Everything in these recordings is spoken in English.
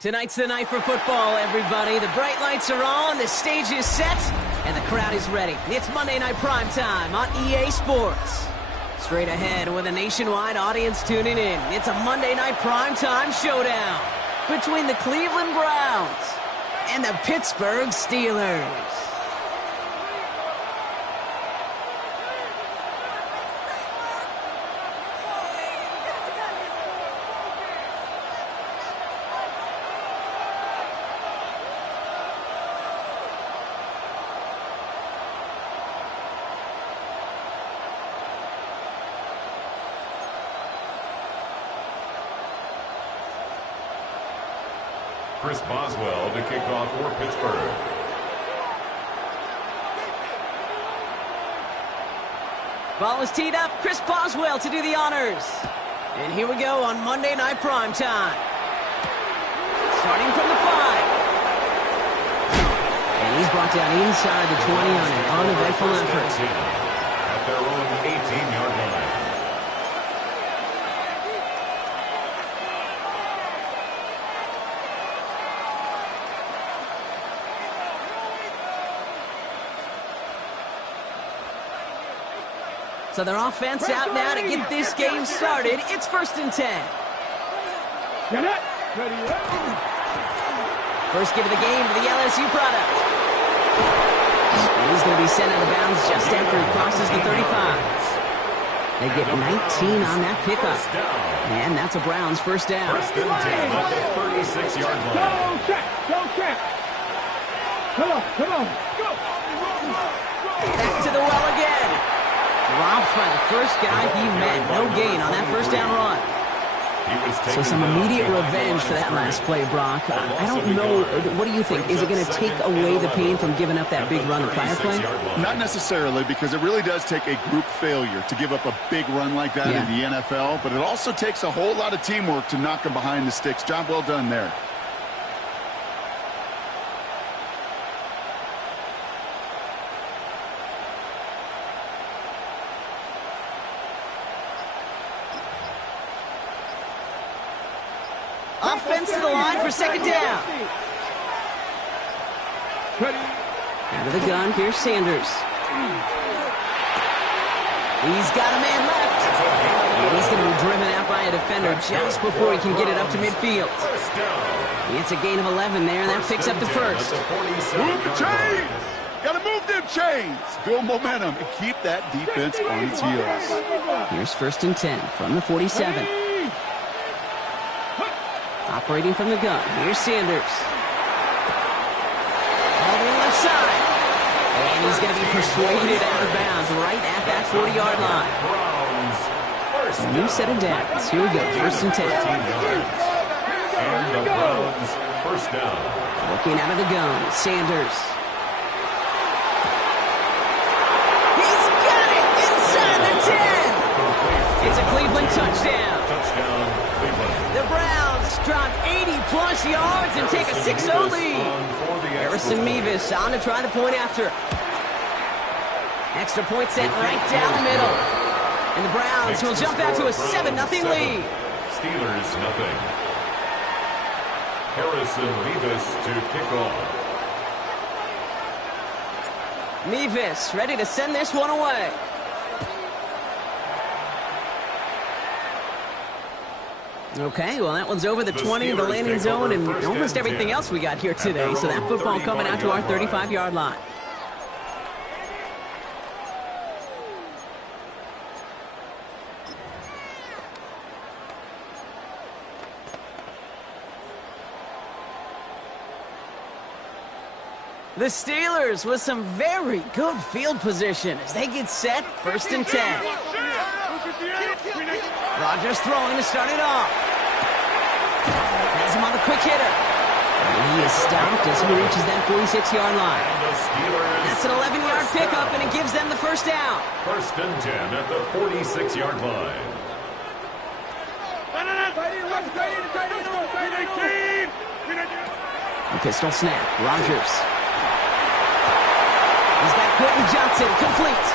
Tonight's the night for football, everybody. The bright lights are on, the stage is set, and the crowd is ready. It's Monday Night Primetime on EA Sports. Straight ahead with a nationwide audience tuning in, it's a Monday Night Primetime showdown between the Cleveland Browns and the Pittsburgh Steelers. Chris Boswell to kick off for Pittsburgh. Ball is teed up. Chris Boswell to do the honors. And here we go on Monday Night Primetime. Starting from the 5. And he's brought down inside the 20 on an uneventful effort. At their own 18-yard line. So their offense out now to get this game started. It's 1st and 10. First give of the game to the LSU product. And he's going to be sent out of bounds just after he crosses the 35. They get 19 on that pickup. And that's a Browns first down. 1st and 10 at the 36-yard line. Go, check. Come on. Go. Back to the well again. Dropped by the first guy he met. No gain on that first down run. So some immediate revenge for that last play, Brock. I don't know. What do you think? Is it going to take away the pain from giving up that big run the prior play? Not necessarily, because it really does take a group failure to give up a big run like that in the NFL. But it also takes a whole lot of teamwork to knock them behind the sticks. Job well done there. Offense to the line for second down. Out of the gun, here's Sanders. He's got a man left. And he's going to be driven out by a defender just before he can get it up to midfield. It's a gain of 11 there, and that picks up the first. Move the chains! Got to move them chains! Build momentum and keep that defense on its heels. Here's 1st and 10 from the 47. Operating from the gun. Here's Sanders. All the way left side. And he's going to be persuaded out of bounds right at that 40-yard line. New set of downs. Here we go. 1st and 10. And the Browns first down. Looking out of the gun. Sanders. He's got it inside the 10. It's a Cleveland touchdown. Touchdown, Cleveland. The Browns drop 80-plus yards and take a 6-0 lead. Harrison Mevis on to try the point after. Extra point sent right down the middle. And the Browns will jump out to a 7-0 lead. Steelers, nothing. Harrison Mevis to kick off. Mevis ready to send this one away. Okay, well, that one's over the 20, the landing zone, and almost everything else we got here today. So that football coming out to our 35-yard line. The Steelers with some very good field position as they get set, 1st and 10. Rodgers throwing to start it off. Has him on the quick hitter. And he is stopped as he reaches that 46-yard line. That's an 11-yard pickup, and it gives them the first down. 1st and 10 at the 46-yard line. Pistol snap. Rodgers. He's got Quentin Johnson complete.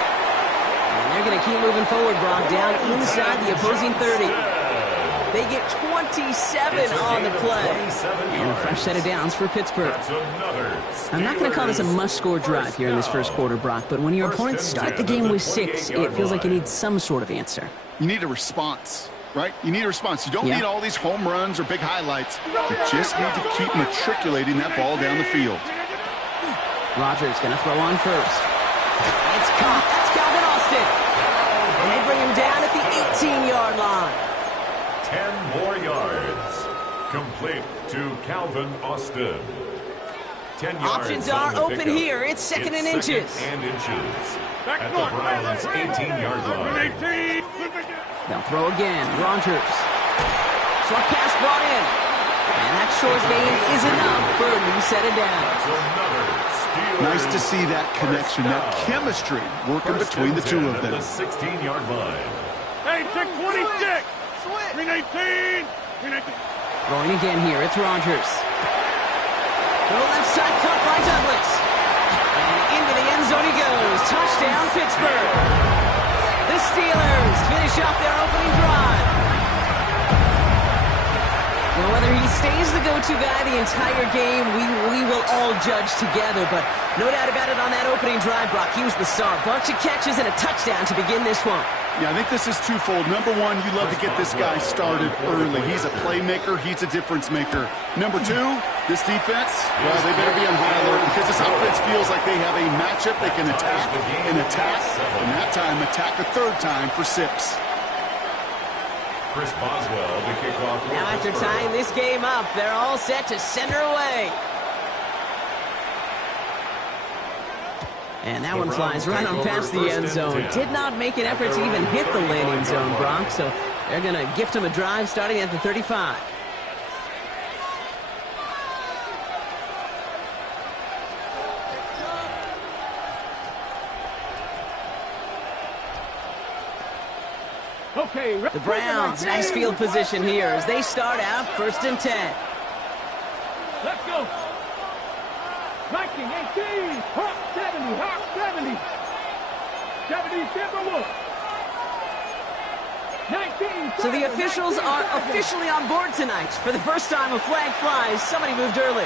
And they're going to keep moving forward, Brock, down inside the opposing 30. They get 27 on the play. And a fresh set of downs for Pittsburgh. I'm not going to call this a must-score drive here in this first quarter, Brock, but when your opponents start the game with 6, it feels like you need some sort of answer. You need a response, right? You need a response. You don't need all these home runs or big highlights. You just need to keep matriculating that ball down the field. Rodgers going to throw on first. It's caught. That's Calvin Austin. And they bring him down at the 18-yard line. 10 more yards. Complete to Calvin Austin. 10 yards. Options are open here. It's second and inches. At the Browns' 18-yard line. They'll throw again. Rodgers. Short pass brought in. And that short gain is enough for a new set of downs. Nice to see that connection, that chemistry working between the two of them. The 16-yard line. Hey, check 26. Green 18. Green 18. Throwing again here. It's Rodgers. Throw left side cut by Douglas. And into the end zone he goes. Touchdown, Pittsburgh. The Steelers finish off their opening drive. Well, whether he stays the go-to guy the entire game, we will all judge together. But no doubt about it, on that opening drive, Brock, he was the star. Bunch of catches and a touchdown to begin this one. Yeah, I think this is twofold. Number one, you love to get this guy started early. He's a playmaker. He's a difference maker. Number two, this defense, well, they better be on high alert because this offense feels like they have a matchup they can attack and attack, and that time attack a third time for 6. Chris Boswell to kick off. Now after tying this game up, they're all set to send her away. And that one flies right on past the end zone. Did not make an effort to even hit the landing zone, Brock, so they're going to gift him a drive starting at the 35. Okay, The Browns, nice field position here as they start out 1st and 10. Let's go. 19, 18, Hawk 70, Hawk 70. 70, Timberwolves. 19. So the officials are officially on board tonight. For the first time, a flag flies. Somebody moved early.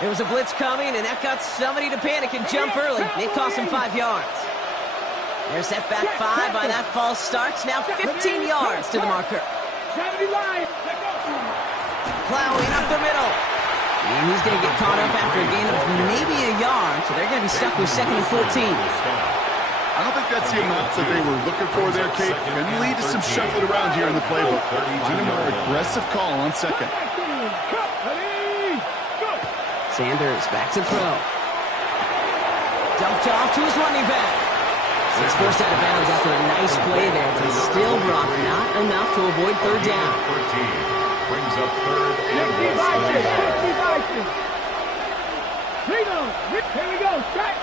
There was a blitz coming, and that got somebody to panic and jump early. It cost him 5 yards. They're set back 5 by that false start. Now 15 yards to the marker. Plowing up the middle. And he's going to get caught up after a gain of maybe a yard. So they're going to be stuck with 2nd and 14. I don't think that's the amount that they were looking for there, Kate. Going to lead to some shuffling around here in the playbook. Find a more aggressive call on 2nd. Sanders back to throw. Dumped off to his running back. He's forced out of bounds after a nice play there, but still, Brock, not enough to avoid 3rd down. 13 brings up 3rd and Here we go, strike.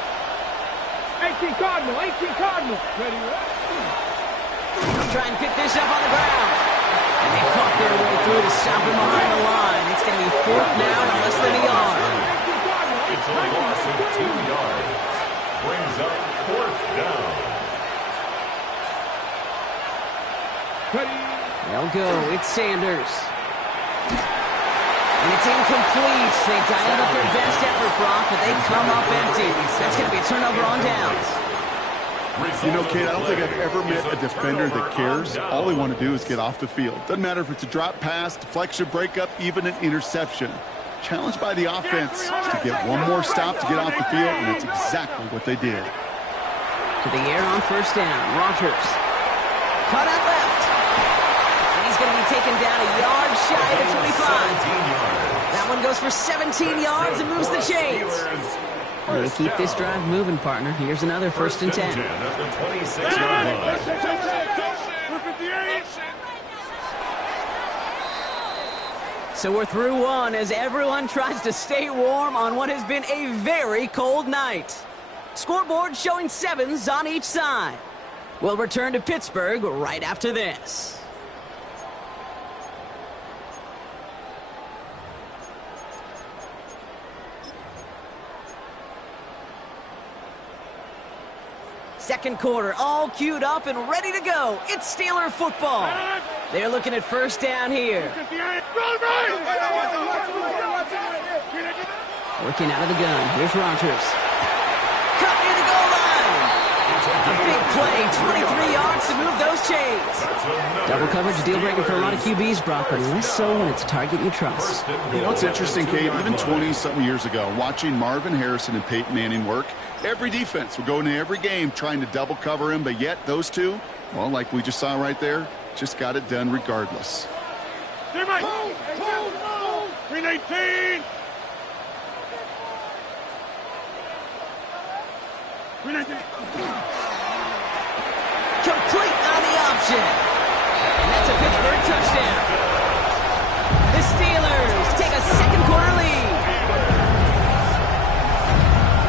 18 Cardinal, 18 Cardinal. Ready, They'll try and pick this up on the ground. And they fought their way through to stop him behind the line. It's going to be 4th down and less than a yard. It's a loss of 2 yards. Brings up 4th down. They'll go. It's Sanders. And it's incomplete. They dialed up their best effort, Brock, but they come up empty. That's going to be a turnover on downs. You know, Kate, I don't think I've ever met a defender that cares. All they want to do is get off the field. Doesn't matter if it's a drop pass, deflection, breakup, even an interception. Challenged by the offense to get one more stop to get off the field, and that's exactly what they did. To the air on 1st down. Rodgers. Cut out left. And he's going to be taken down a yard shy of the 25. That one goes for 17 yards and moves the chains. They keep this drive moving, partner. Here's another 1st and 10. At the 26-yard line. So we're through one as everyone tries to stay warm on what has been a very cold night. Scoreboard showing 7s on each side. We'll return to Pittsburgh right after this. Second quarter, all queued up and ready to go. It's Steeler football. They're looking at first down here. Working out of the gun. Here's Rodgers. Cut near the goal line. A big play. 23 yards to move those chains. Double coverage, a deal breaker for a lot of QBs, Brock, but less so when it's a target you trust. You know, it's interesting, Kate, even 20-something years ago, watching Marvin Harrison and Peyton Manning work, every defense would go into every game trying to double cover him, but yet those two, well, like we just saw right there, just got it done regardless. 319. Complete on the option. And that's a Pittsburgh touchdown. The Steelers take a second quarter lead.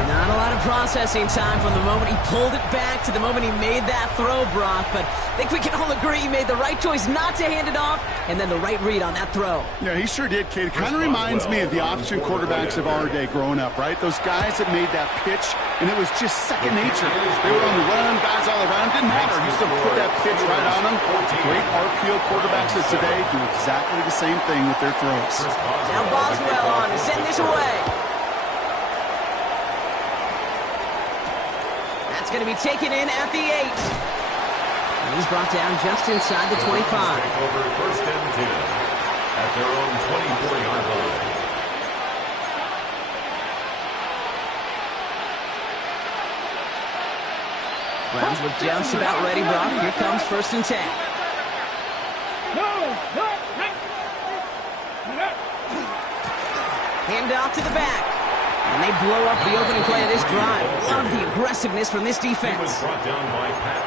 Not a lot of processing time from the moment he pulled it back to the moment he made that throw, Brock. But I think we can all agree he made the right choice not to hand it off and then the right read on that throw. Yeah, he sure did, Kate. It kind of reminds me of the option quarterbacks of our day growing up, right? Those guys that made that pitch, and it was just second nature. They were on the run, guys all around. Didn't matter. He still put that pitch right on them. Great RPO quarterbacks of today do exactly the same thing with their throws. Now Boswell on to send this away. That's going to be taken in at the 8. And he's brought down just inside the 25. Take over first and 10 at their own 24-yard line. Browns look just about ready, Brock. Here comes first and 10. Hand off to the back. And they blow up the opening play of this drive. Love the aggressiveness from this defense.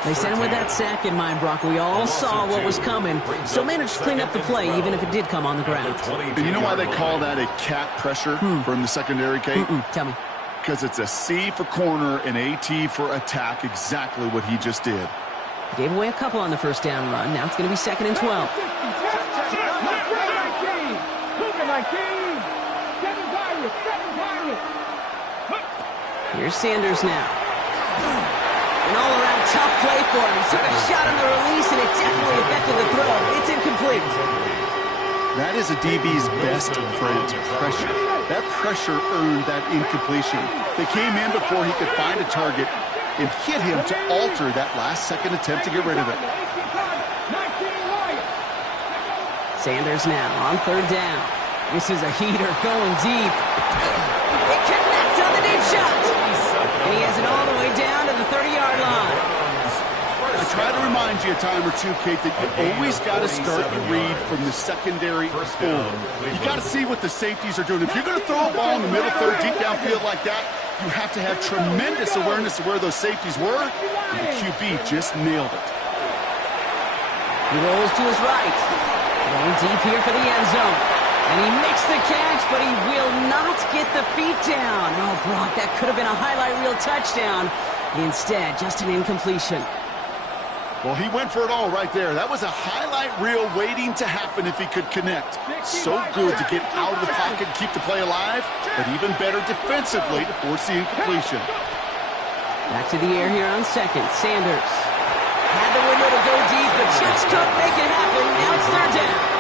They sent him with that sack in mind, Brock. We all saw what was coming. Still managed to clean up the play, even if it did come on the ground. And you know why they call that a cat pressure from the secondary, Kate? Tell me. Because it's a C for corner and AT for attack, exactly what he just did. Gave away a couple on the first down run. Now it's going to be second and 12. Here's Sanders now. An all-around tough play for him. He took a shot on the release, and it definitely affected the throw. It's incomplete. That is a DB's best friend, pressure. That pressure earned that incompletion. They came in before he could find a target and hit him to alter that last-second attempt to get rid of it. Sanders now on third down. This is a heater going deep. He connects on the deep shot. And he has it all the way down to the 30-yard line. I try to remind you a time or two, Kate, that you always got to start the read from the secondary forward. You got to see what the safeties are doing. If you're going to throw a ball in the middle third, deep downfield like that, you have to have tremendous awareness of where those safeties were, and the QB just nailed it. He rolls to his right. Going deep here for the end zone. And he makes the catch, but he will not get the feet down. Oh, Brock, that could have been a highlight reel touchdown. Instead, just an incompletion. Well, he went for it all right there. That was a highlight reel waiting to happen if he could connect. So good to get out of the pocket and keep the play alive, but even better defensively to force the incompletion. Back to the air here on second. Sanders had the window to go deep, but just couldn't make it happen. Now it's third down.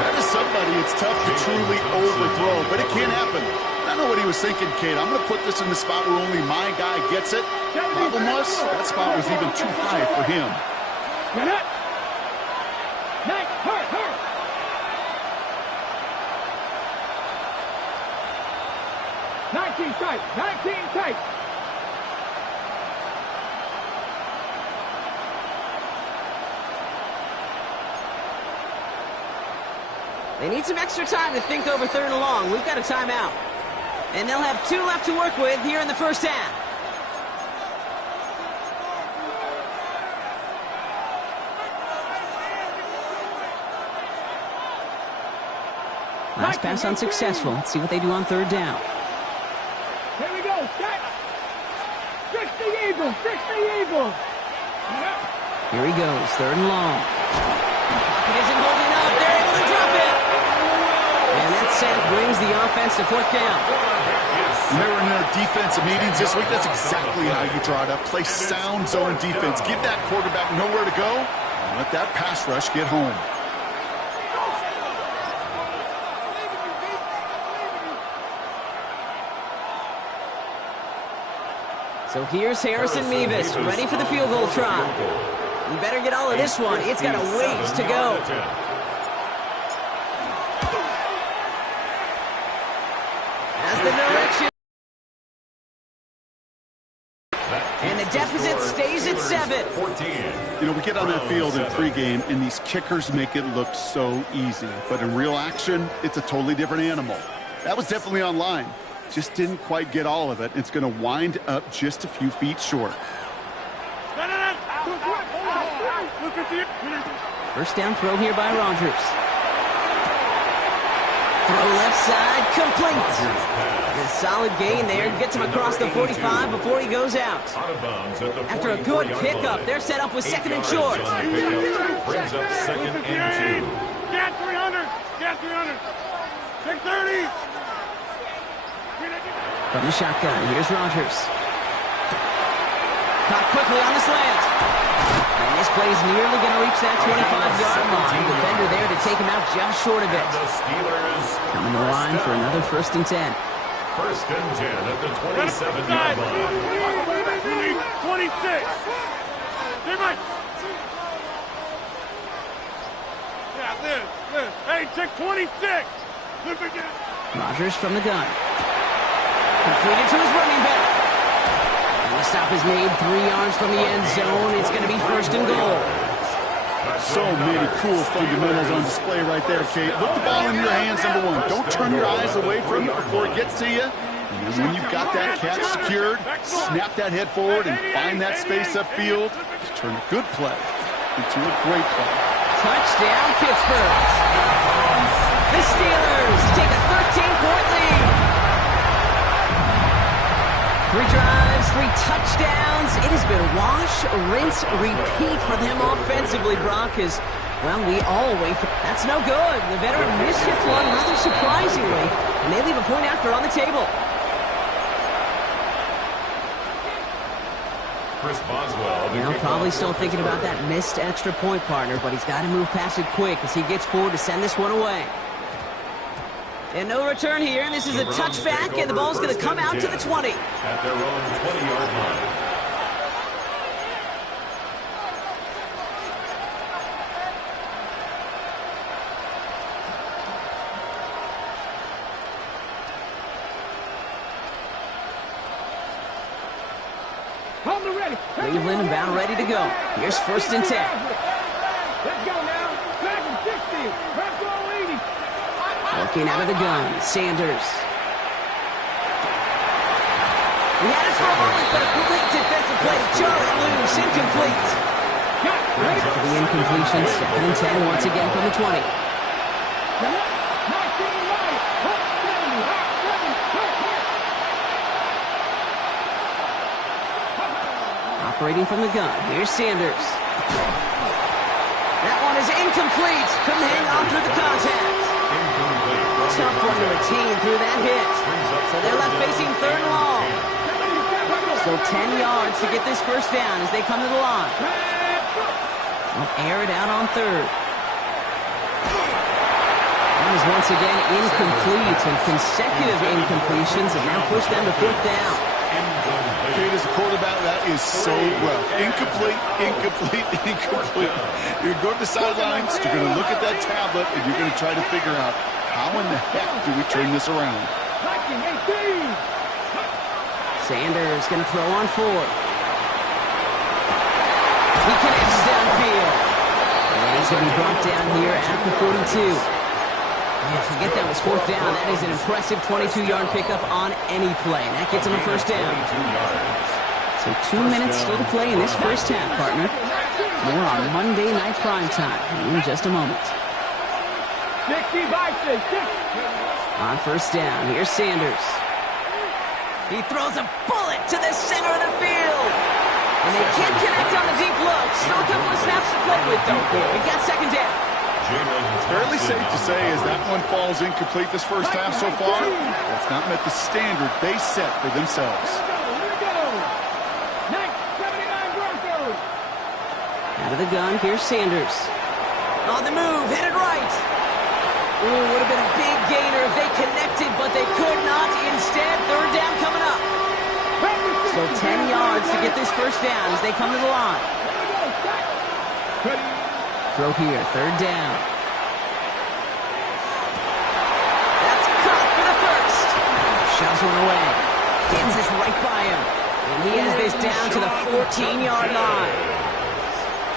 That is somebody it's tough to truly overthrow, but it can happen. I know what he was thinking, Kate. I'm going to put this in the spot where only my guy gets it. Problem was, that spot was even too high for him. Tight, 19 tight. They need some extra time to think over third and long. We've got a timeout. And they'll have 2 left to work with here in the first half. Last pass unsuccessful. Let's see what they do on third down. Here we go. Set. Fix the eagle. Fix the eagle. Here he goes. Third and long. Pocket isn't holding up. They're able to drop it. And that sack brings the offense to fourth down. Remember in their defensive meetings this week, that's exactly how you draw it up. Play sound zone defense. Give that quarterback nowhere to go, Let that pass rush get home. So here's Harrison Mevis, ready for the field goal try. You better get all of this one. It's got a ways to go. As the direction. And the deficit stays at 7. You know, we get on that field in pregame, and these kickers make it look so easy. But in real action, it's a totally different animal. That was definitely on line. Just didn't quite get all of it. It's going to wind up just a few feet short. First down throw here by Rodgers. Throw left side, complete. A solid gain there. Gets him across the 45 before he goes out. After a good pickup, they're set up with second and short. Brings up second and 2. Get 300. Get 300. 630. From the shotgun, here's Rodgers. Caught quickly on the slant. And this play's nearly going to reach that 25-yard line. Defender there to take him out just short of it. The Steelers coming to line for another 1st and 10. 1st and 10 at the 27-yard line. 26. Yeah, this. Hey, check 26. Look again. Rodgers from the gun. Completed to his running back. And the stop is made 3 yards from the end zone. It's going to be 1st and goal. So many cool fundamentals on display right there, Kate. Put the ball in your hands, number one. Don't turn your eyes away from it before it gets to you. And then when you've got that catch secured, snap that head forward and find that space upfield to turn a good play into a great play. Touchdown, Pittsburgh. The Steelers take a 13-point lead. 3 drives, 3 touchdowns. It has been wash, rinse, repeat for them offensively, Brock, as, well, we all wait for... That's no good. The veteran missed his one rather surprisingly, and they leave a point after on the table. Chris Boswell. You know, probably still thinking about that missed extra point, partner, but he's got to move past it quick as he gets forward to send this one away. And no return here, and this is a touchback, and the ball's going to come out to the 20. At their own 20-yard line. Cleveland about ready to go. Here's 1st and 10. Let's go now. Back in 60. Back to 80. Looking out of the gun, Sanders. He had it for a moment, but a complete defensive play to Charlie loose, incomplete. For the incompletion, 2nd and 10 once again from the 20. Operating from the gun, here's Sanders. That one is incomplete. Couldn't hang on through the contact. Tough one to retain through that hit. So they're left facing 3rd and long. Still 10 yards to get this 1st down as they come to the line. They'll air it out on 3rd. That is once again incomplete, and consecutive incompletions have now pushed them to 4th down. Kate, as a quarterback, that is so rough. Incomplete, incomplete, incomplete. You're going to go to the sidelines, you're going to look at that tablet, and you're going to try to figure out how in the heck do we turn this around. Sanders going to throw on 4th. He connects downfield. And he's going to be brought down here at the 42. Yeah, forget that was 4th down. That is an impressive 22-yard pickup on any play. And that gets him a 1st down. So 2 minutes still to play in this 1st half, partner. More on Monday Night Primetime in just a moment. On 1st down, here's Sanders. He throws a bullet to the center of the field. And they can't connect on the deep look. Still a couple of snaps to play with, though. We got 2nd down. Fairly safe to say as that one falls incomplete this 1st half so far, that's not met the standard they set for themselves. Out of the gun, here's Sanders. On the move, headed right. Ooh, would have been a big gainer if they connected, but they could not. Instead, third down coming up. So 10 yards to get this first down as they come to the line. Throw here, third down. That's caught for the first. Shoves one away. Dances right by him. And he has this down to the 14-yard line.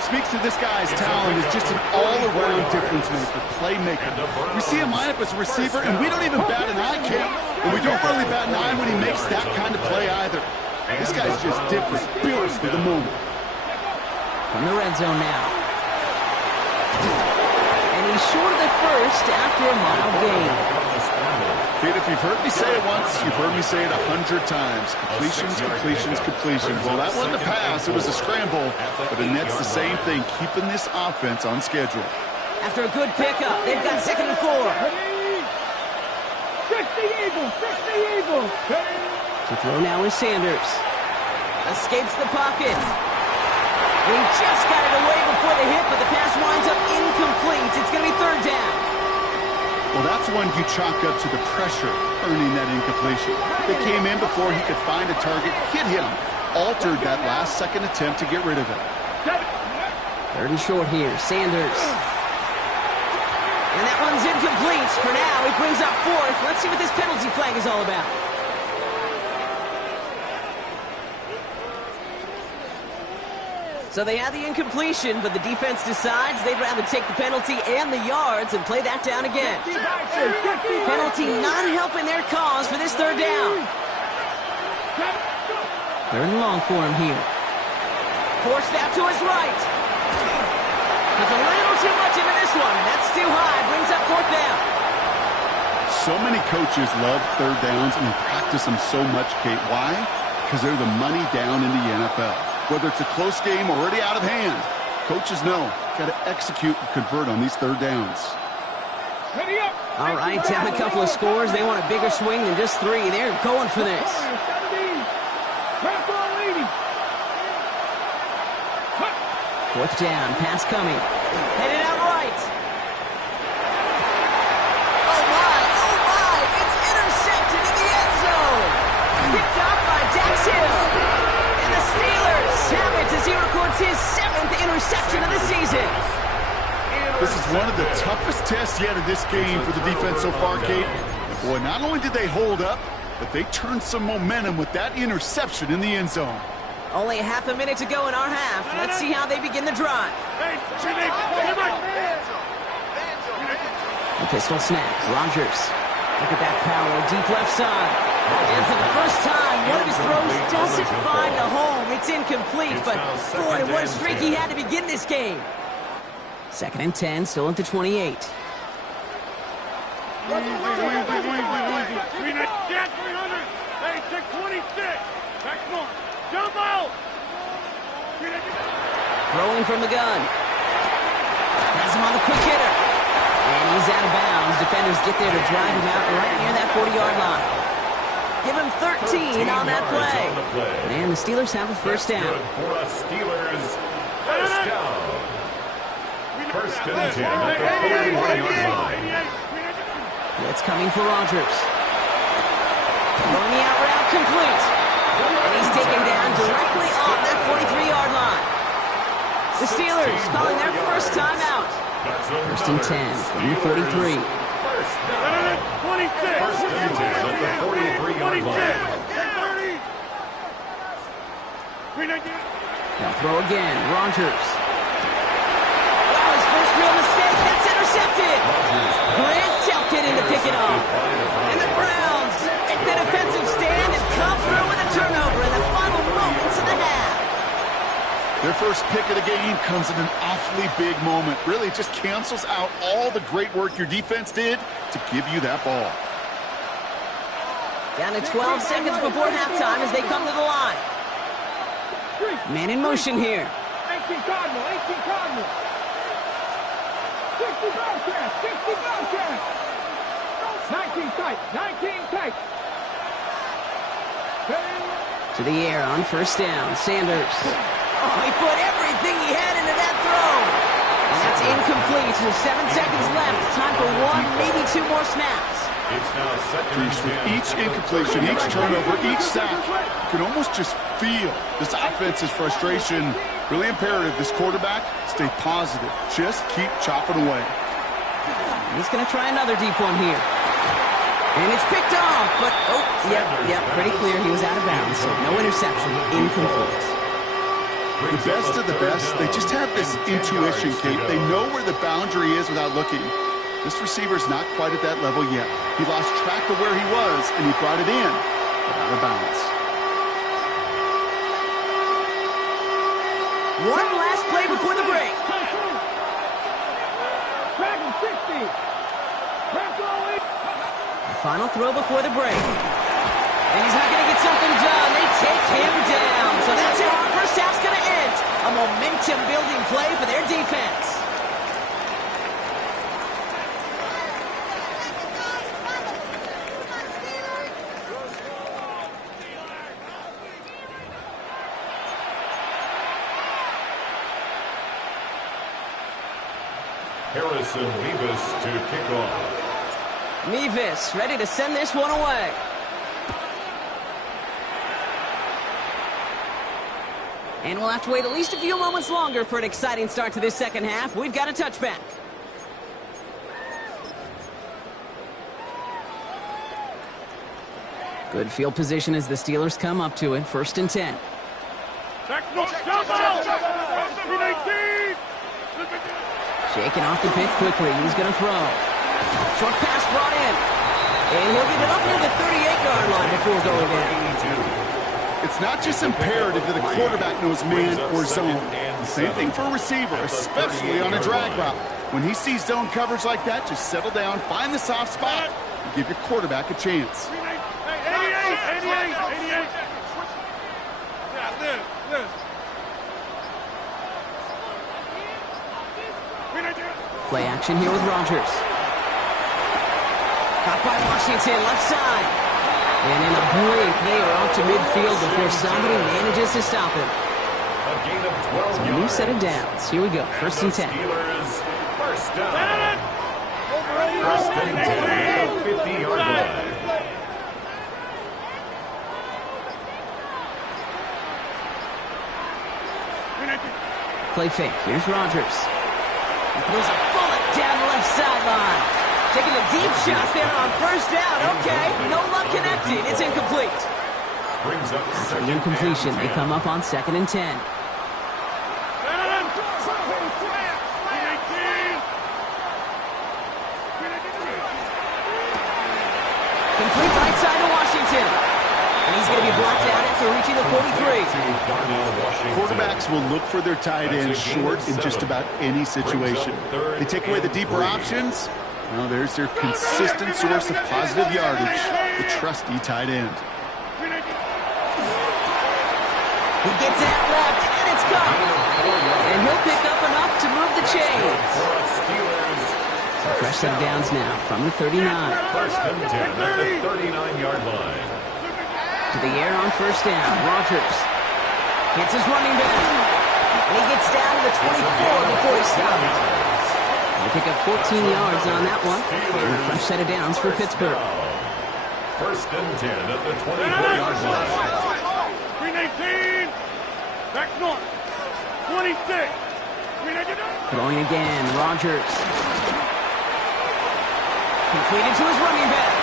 Speaks to this guy's talent as just an all-around difference maker, playmaker. We see him line up as a receiver, and we don't even bat an eye, Kate. And we don't really bat an eye when he makes that kind of play either. This guy's just different, built for the moment. From the red zone now. And he's short of the first after a mild gain. Kate, if you've heard me say it once, you've heard me say it 100 times. Completions, completions, completions. Well, that wasn't a pass. It was a scramble. But the Nets the same thing, keeping this offense on schedule. After a good pickup, they've got 2nd and 4. Fix the Eagles! Fix the Eagles! To throw now is Sanders. Escapes the pocket. And he just got it away before the hit, but the pass winds up incomplete. It's going to be third down. Well, that's one you chalk up to the pressure earning that incompletion. They came in before he could find a target, hit him, altered that last-second attempt to get rid of it. Third and short here, Sanders. And that one's incomplete. For now, he brings up fourth. Let's see what this penalty flag is all about. So they have the incompletion, but the defense decides they'd rather take the penalty and the yards and play that down again. Penalty not helping their cause for this third down. Third and long for him here. Forced out to his right. Puts a little too much into this one. That's too high. Brings up fourth down. So many coaches love third downs and practice them so much, Kate. Why? Because they're the money down in the NFL. Whether it's a close game or already out of hand, coaches know got to execute and convert on these third downs. All right, down a couple of scores. They want a bigger swing than just 3. They're going for this. Fourth down, pass coming. Headed out right. Oh my, it's intercepted in the end zone. Picked up by Dax Hill. And the Steelers have it as he records his 7th interception of the season. This is one of the toughest tests yet in this game for the defense so far, Kate. And boy, not only did they hold up, but they turned some momentum with that interception in the end zone. Only half a minute to go in our half. Let's see how they begin the drive. A pistol snap. Rodgers. Look at that power. Deep left side. And for the first time, one of his throws doesn't find a home. It's incomplete, but boy, what a streak he had to begin this game. 2nd and 10, still at the 28. Throwing from the gun. Has him on the quick hitter. And he's out of bounds. Defenders get there to drive him out right near that 40-yard line. Give him 13 on that play. And the Steelers have a first down. For a Steelers first down. First and 10 at the 41-yard line. Blitz coming for Rodgers. Throwing the out route complete. And he's taken down directly off that 43-yard line. The Steelers calling their first time out. First and 10 from the 43. First and 10 at the 43-yard line. They'll throw again. Rodgers. Wow, his first real mistake. That's intercepted. Grant Delpit in to pick it off. And the Browns take the defensive stand and come through with a turnover in the final moments of the half. Their first pick of the game comes at an awfully big moment. Really just cancels out all the great work your defense did to give you that ball. Down to 12 seconds before halftime as they come to the line. Man in motion here. 18 Cardinal, 18 Cardinal. 60 Bobcats, 60 Bobcats. 19 tight, 19 tight. To the air on first down. Sanders. Oh, he put everything he had into that throw. incomplete. 7 seconds left. Time for 1, maybe 2 more snaps. It's now second and With 10. each incompletion, each turnover, each sack, you can almost just feel this offense's frustration. Really imperative this quarterback stay positive. Just keep chopping away. He's going to try another deep one here. And it's picked off, but, yep, pretty clear he was out of bounds, so no interception, incomplete. The best of the best, they just have this intuition, Kate. They know where the boundary is without looking. This receiver's not quite at that level yet. He lost track of where he was, and he brought it in, but out of bounds. One last play before the break. Track him 60. Track all in. The final throw before the break. And he's not going to get something done. They take him down. So that's how our first half's going to end. A momentum-building play for their defense. Harrison Mevis to kick off. Mevis ready to send this one away. And we'll have to wait at least a few moments longer for an exciting start to this second half. We've got a touchback. Good field position as the Steelers come up to it. 1st and 10. Shaking off the pick quickly. He's going to throw. Short pass brought in. And he'll get it up near the 38-yard line before going in. It's not just imperative that the quarterback knows man or zone. Same thing for a receiver, especially on a drag route. When he sees zone coverage like that, just settle down, find the soft spot, and give your quarterback a chance. 88. Yeah, Liz. Play action here with Rodgers. Caught by Washington, left side. And in a blink, they are off to midfield before somebody manages to stop him. A gain of 12 So a new set of downs. Here we go, 1st and 10. Steelers, first down. First and 10 at the 50-yard line. Play fake. Here's Rodgers. He throws a bullet down the left sideline. Taking a deep shot there on 1st down. Okay, no luck connecting. It's incomplete. Brings up After the incompletion, they come up on 2nd and 10. Complete right side to Washington. And he's going to be blocked out after reaching the 43. Quarterbacks will look for their tight end short in just about any situation. They take away the deeper options. Well, there's their consistent source of positive yardage, the trusty tight end. He gets out left, and it's gone. And he'll pick up enough to move the chains. So fresh set of downs now from the 39. First and 10 at the 39-yard line. To the air on 1st down. Rodgers hits his running back. And he gets down to the 24 before he stops. They pick up 14 yards on that one. And a fresh set of downs for Pittsburgh. First and 10 at the 24-yard line. 319. Back north. 26. Throwing again. Rodgers. Completed to his running back.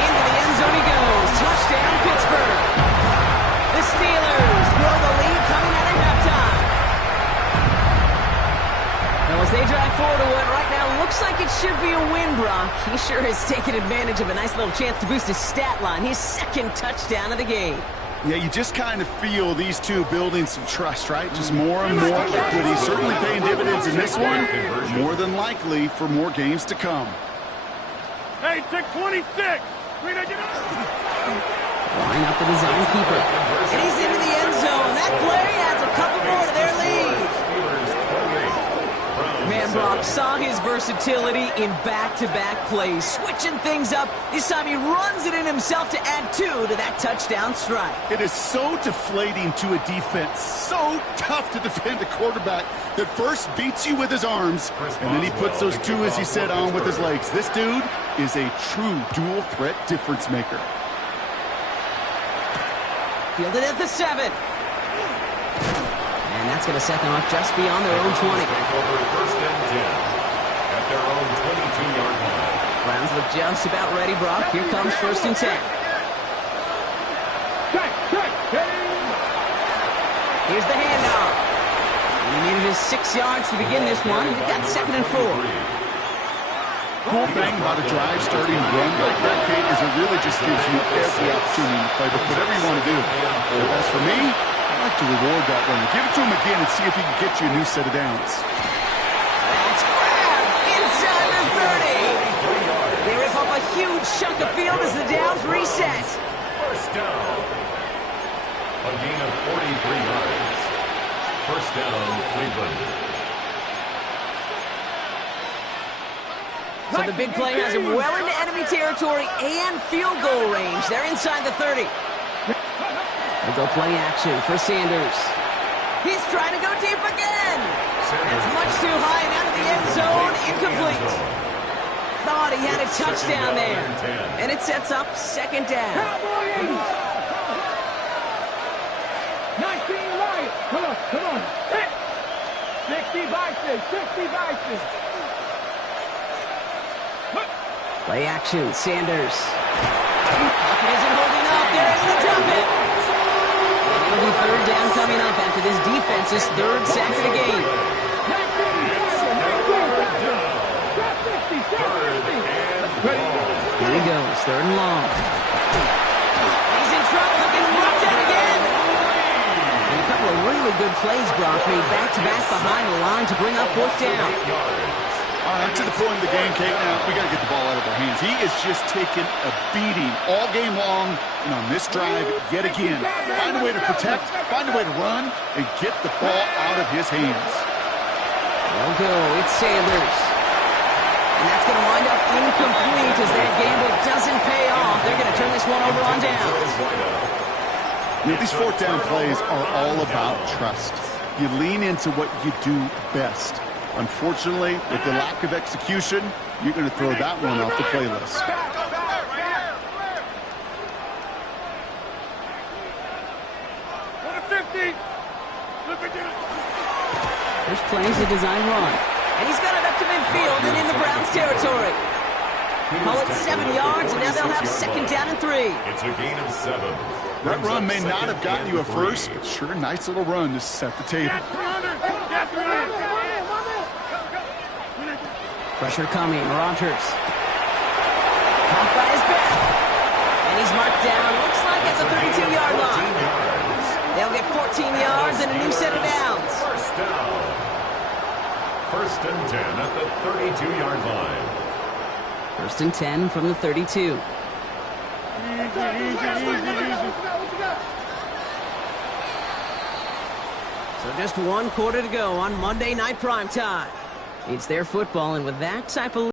And into the end zone he goes. Touchdown, Pittsburgh. The Steelers grow the lead coming out of halftime. Now, as they drive forward to what right now looks like it should be a win, Brock, he sure has taken advantage of a nice little chance to boost his stat line. His 2nd touchdown of the game. Yeah, you just kind of feel these two building some trust, right? Just more and more equity. Certainly paying dividends in this one. More than likely for more games to come. Hey, take 26. Line up the design keeper. And he's into the end zone. That play adds a couple more to their lead. Man, Brock saw his versatility in back-to-back plays, switching things up. This time he runs it in himself to add 2 to that touchdown strike. It is so deflating to a defense, so tough to defend a quarterback that first beats you with his arms, and then he puts those 2, as he said, on with his legs. This dude is a true dual-threat difference maker. Fielded at the 7. And that's going to set them up just beyond their own 20. Take over first and 10 at their own 22-yard line. Browns look just about ready, Brock. Here comes first and 10. Here's the handoff. And he needed his 6 yards to begin this one. He got 2nd and 4. Cool thing about a drive starting run like that, Kate, is it really just gives you every opportunity to play whatever you want to do. But as for me, I like to reward that runner. Give it to him again and see if he can get you a new set of downs. That's grabbed inside the 30. They rip up a huge chunk of field as the downs reset. First down. A gain of 43 yards. First down, Cleveland. So the big play has him well into enemy territory and field goal range. They're inside the 30. They'll go play action for Sanders. He's trying to go deep again. It's much too high and out of the end zone. Incomplete. Thought he had a touchdown there. And it sets up 2nd down. 19 right. Come on. 60 vices. Play action, Sanders. Pocket isn't holding up. They're able to drop it. And it'll be 3rd down coming up after this defense's 3rd sack of the game. Here he goes, 3rd and long. He's in trouble. It gets blocked out again. And a couple of really good plays, Brock, made back-to-back behind the line to bring up 4th down. All right, to the point of the game, Kate. Now, we got to get the ball out of our hands. He is just taking a beating all game long, and on this drive, yet again. Find a way to protect, find a way to run, and get the ball out of his hands. They'll go. It's Sanders. And that's going to wind up incomplete as that gamble doesn't pay off. They're going to turn this one over on downs. You know, these 4th down plays are all about trust. You lean into what you do best. Unfortunately, with the lack of execution, you're going to throw that one off the playlist. There's plays a design run. And he's got it up to midfield and in the Browns territory. Call it 7 yards, and now they'll have 2nd down and 3. It's a gain of 7. That run may not have gotten you a first, but sure, nice little run to set the table. Pressure coming, Rodgers. Caught by his back. And he's marked down, looks like at the 32-yard line. They'll get 14 yards and a new set of downs. First down. 1st and 10 at the 32-yard line. 1st and 10 from the 32. So just 1 quarter to go on Monday Night Primetime. It's their football, and with that type of